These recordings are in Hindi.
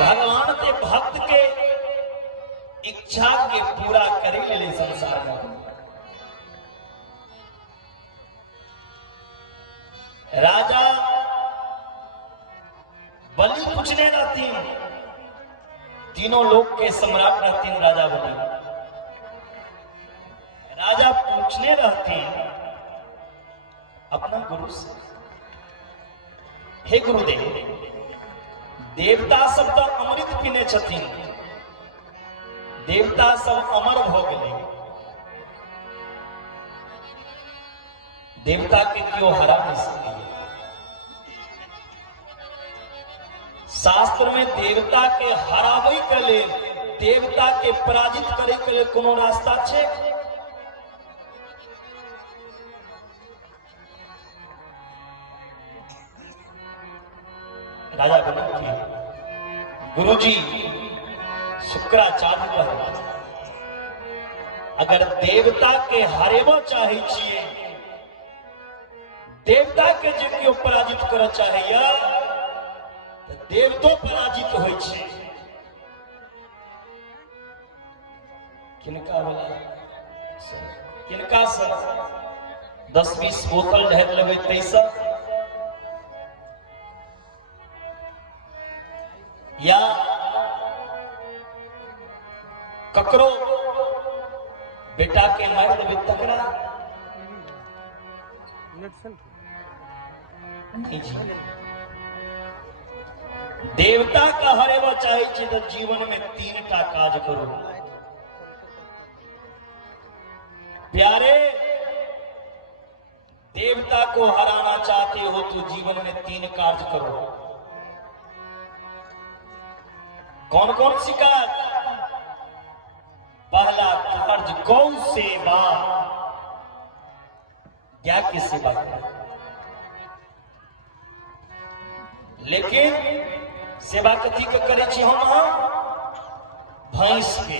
भगवान के भक्त के इच्छा के पूरा करे ले संसार में। राजा बलि पूछने रहती, तीनों लोक के सम्राट रहती राजा बलि। राजा पूछने रहते अपना गुरु से, हे गुरुदेव, देवता सब तो अमृत पीने छथिन, देवता सब अमर भ गेलै, देवता के क्यों हरा नहीं सके? शास्त्र में देवता के हरावे के लिए, देवता के पराजित करे के लिए कोनो रास्ता छे? राजा बोले, गुरुजी शुक्राचार्य कहते, अगर देवता के हरेबो चाहे छिए, देवता के जे केओ पराजित करऽ चाहैया तऽ देवतो पराजित होइ छै। किनका होला? किनका से 10-20 बोतल ढारि लेबै तैसँ, या ककरो बेटा के मार देबै तकरा? नहीं जी। देवता का हरेवा चाहे छी तो जीवन में 3टा काज करो। प्यारे, देवता को हराना चाहते हो तो जीवन में 3 कार्य करो। कौन कौन सी कार्य? पहला कार्य गौ सेवा, क्या की सेवा करें, लेकिन सेवा कथी के करे छी हम? भैंस के।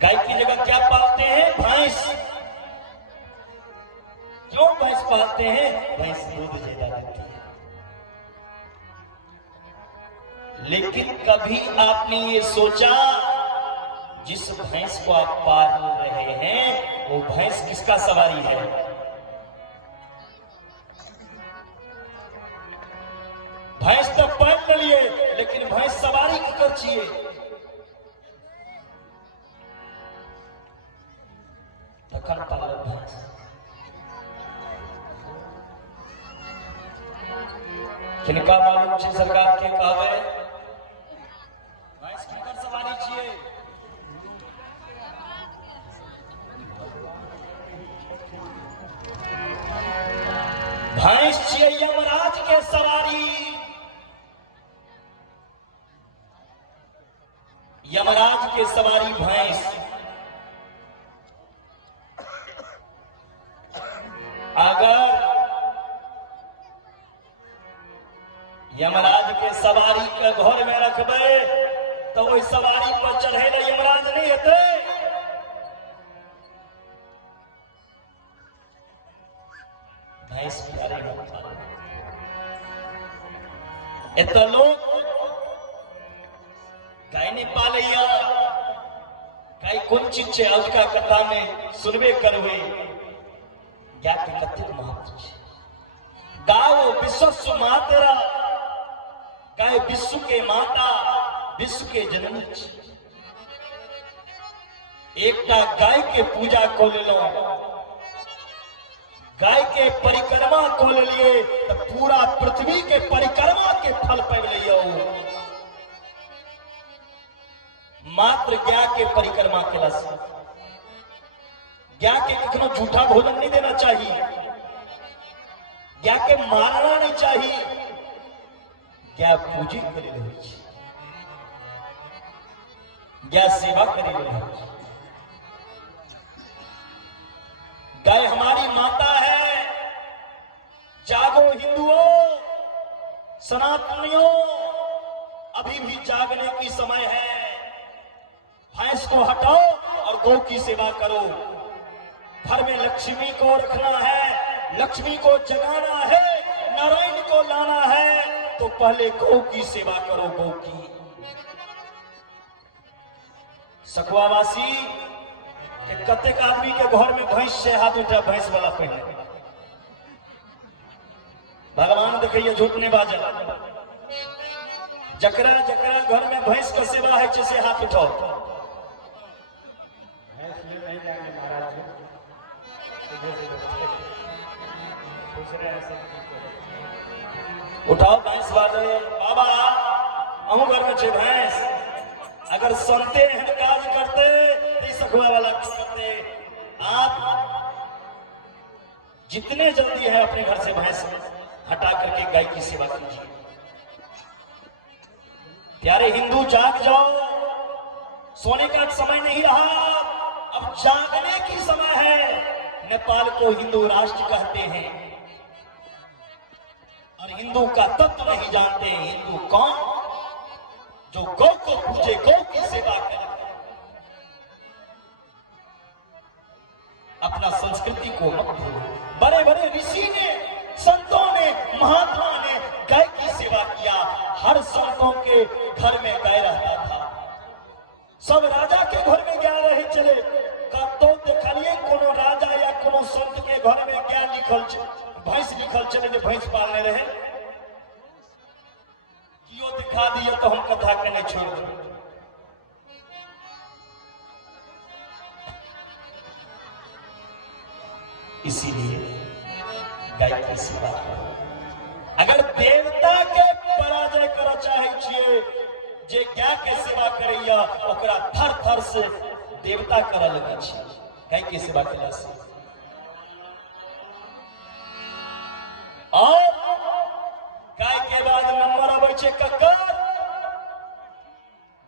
गाय की जगह क्या पालते हैं? भैंस। क्यों भैंस पालते हैं? भैंस दूध ज्यादा देती है। लेकिन कभी आपने ये सोचा, जिस भैंस को आप पाल रहे हैं वो भैंस किसका सवारी है? भैंस तो पाल लिए, लेकिन भैंस सवारी की कर चाहिए? तखन पाल भैंस। किनका मालूम छे सरकार के कहवे भैंस की कर सवारी छिए? भैंस छिए यमराज के सवारी। यमराज के सवारी भैंस। अगर यमराज के सवारी के घर में रखबे तो वही सवारी पर चढ़े ले यमराज नहीं हेते। भैंस प्यारे एत लोग गाय ने पालैया। गाय कोन चीज छे? आज का कथा में सुनबे करबे गाय के कतेक महत्व छे। गाओ विश्व मातरा, गाय विश्व के माता, विश्व के जननी छे। एकटा गाय के पूजा को लेलो, गाय के परिक्रमा को लिए तो पूरा पृथ्वी के परिक्रमा के फल पाबि लियो। मात्र गाय के परिक्रमा केला से। गाय के कखनो झूठा भोजन नहीं देना चाहिए, गाय के मारना नहीं चाहिए। गाय पूजी करे रहे छी, गाय सेवा करे रहे छी। गाय हमारी माता है। जागो हिंदुओं, सनातनियों, अभी भी जागने की समय है। भैंस को हटाओ और गौ की सेवा करो। घर में लक्ष्मी को रखना है, लक्ष्मी को जगाना है। नारायण पहले गौ की सेवा करो, गौ की। सखुआवासी के कतेक आदमी के घर में भैंस से हाथ उठा, भैंस वाला पहले भगवान देखिए झूठ नहीं बाजा। जकरा जकरा घर में भैंस का सेवा है से हाथ उठाओ। उठाओ भैंस वाले बाबा, अहू घर में छे भैंस। अगर सुनते हैं काज करते तो सखुआ वाला करते। आप जितने जल्दी है अपने घर से भैंस हटा करके गाय की सेवा कीजिए। प्यारे हिंदू जाग जाओ, सोने का समय नहीं रहा, अब जागने की समय है। नेपाल को हिंदू राष्ट्र कहते हैं और हिंदू का तत्व नहीं जानते। हिंदू कौन? जो गौ को पूजे, गौ की सेवा करे, अपना संस्कृति को मत भूलो। बड़े बड़े ऋषि ने, संतों ने, महात्मा ने गाय की सेवा किया। हर संतों के घर में गाय रहता था। सब राजा के घर में गाय रहे चले। कब तो देखलिए कोनो राजा या कोनो संत के घर में गाय लिखल, भैंस लिखल चले, जो भैंस पालने रहे। कियो दिखा दिए तो हम कथा के नहीं छोड़ दें। इसीलिए गाय की सेवा करो। अगर देवता के पराजय कर चाहे छिए, जे गाय के सेवा करैया ओकरा थर थर से देवता कर लगे छिए। गाय की सेवा केला से और गाय के बाद नंबर आबै छै ककर?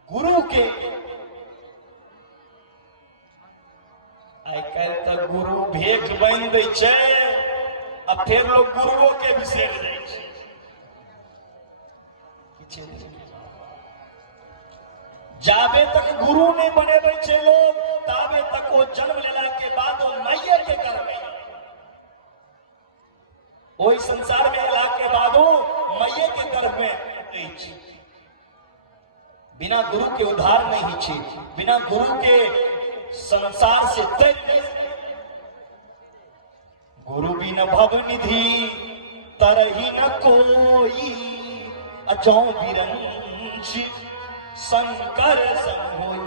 गुरु के। आई काल्हि तक गुरु भेख बनि दै छै, अब फिर लोग गुरुओं के बिसर जाए। जाबे तक गुरु नहीं बने छे लोग, ताबे तक वो जन्म लेला के बाद वो मैये के घर में, वही संसार में अला के बाद वो मैये के गर्भ में। बिना गुरु के उद्धार नहीं छे, बिना गुरु के संसार से तैर नहीं। गुरु बिन भव निधि तरही न कोई, अजौ बिरंची शंकर सम होई।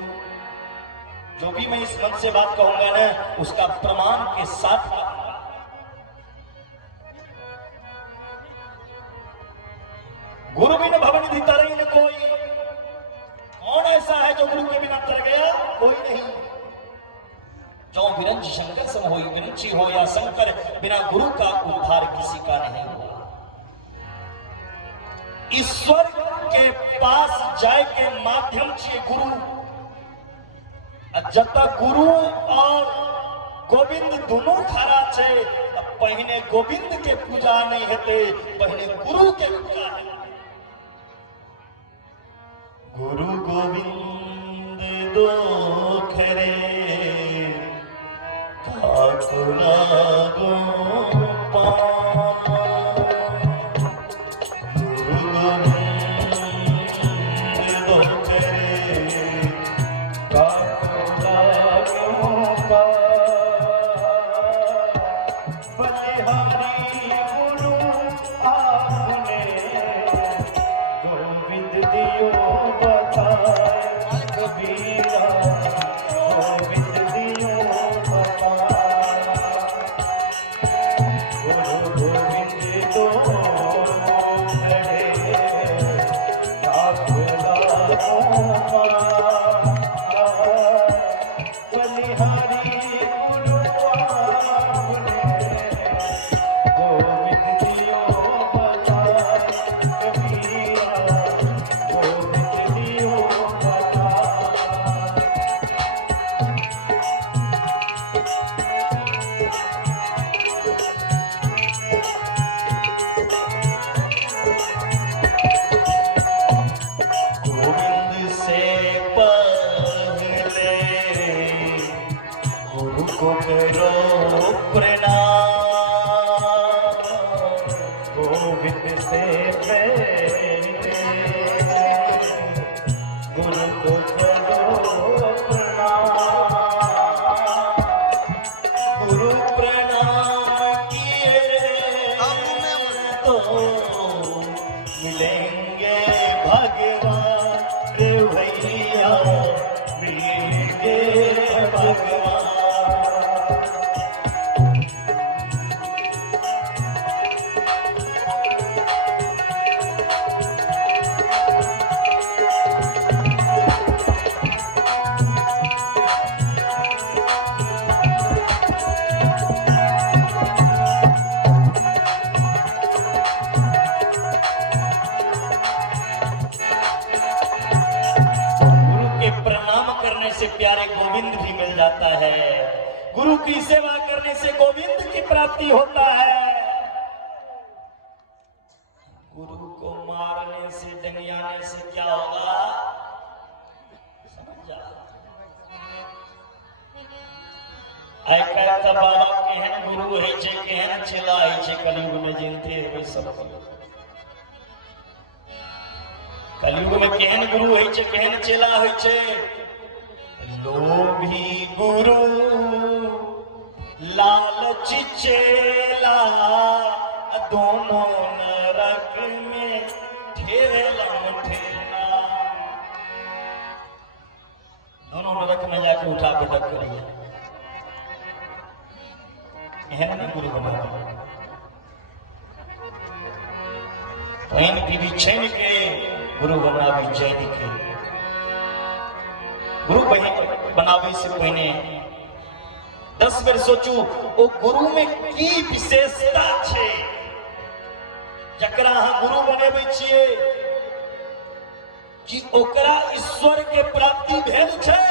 जो भी मैं इस मन से बात कहूंगा ना, उसका प्रमाण के साथ कहूंगा। गुरु बिन भव निधि तरही न कोई। कौन ऐसा है जो गुरु के बिना तर गया? कोई नहीं। जो विरंच शंकर सम होई, विरंची हो या शंकर, बिना गुरु का उद्धार किसी का नहीं हुआ। ईश्वर के पास जाए के माध्यम से गुरु, जब तक गुरु और गोविंद दोनों खड़ा छे, पहले गोविंद के पूजा नहीं हेते, पहले गुरु के पूजा है। गुरु गोविंद दो खरे ठाकुरा गोपाल। Oh गोविंद से पहले गुरु को करो प्रणाम। गुरु प्रणाम किए तो मिलेंगे भगवान रे भैया, मिलेंगे भगवान। से प्यारे गोविंद भी मिल जाता है। गुरु की सेवा करने से गोविंद की प्राप्ति होता है। गुरु को मारने से, डंगियाने से क्या होगा समझ जा। आइ काल्हि तऽ बाबा केहन गुरु है छै, केहन चेला है छै, कलयुग में जानते हैं सब। कलयुग में केहन गुरु है छै, केहन चेला है छै। लोभी गुरु लालची चेला, दोनों नरक में ठेला ठेला। दोनों नरक में जाके उठा पटक करिए। एहन नहीं गुरु बना। पानी पीबी छान के, गुरु बनाबी चैन के। गुरु बनावे से पहले 10 बेर सोचू ओ गुरु में की विशेषता छे, जकरा अहाँ गुरु बनेबै छियै कि ओकरा ईश्वर के प्राप्ति भेल छै।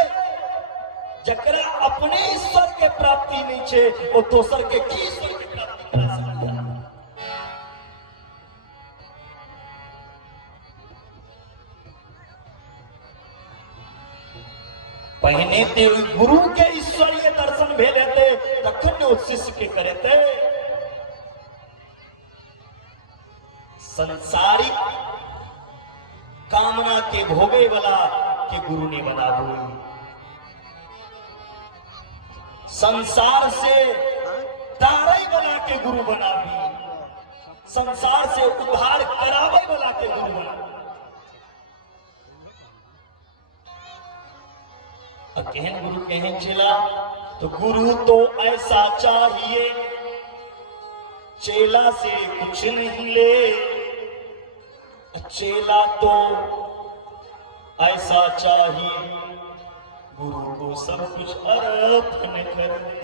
जकरा अपने ईश्वर के प्राप्ति नहीं छे, ओ दोसर के की ईश्वर के प्राप्ति करा सकता है। पहने ते गुरु के ईश्वरीय दर्शन भेले थे, तखन ओ शिष्य के करे थे। संसारिक कामना के भोगे वाला के गुरु ने बनाबो। संसार से तारै वाला के गुरु बनाबी। संसार से उद्धार करावे वाला के गुरु बनाबी। केहन गुरु केहन चेला, तो गुरु तो ऐसा चाहिए चेला से कुछ नहीं ले। चेला तो ऐसा चाहिए गुरु को सब कुछ अर्पण कर दे।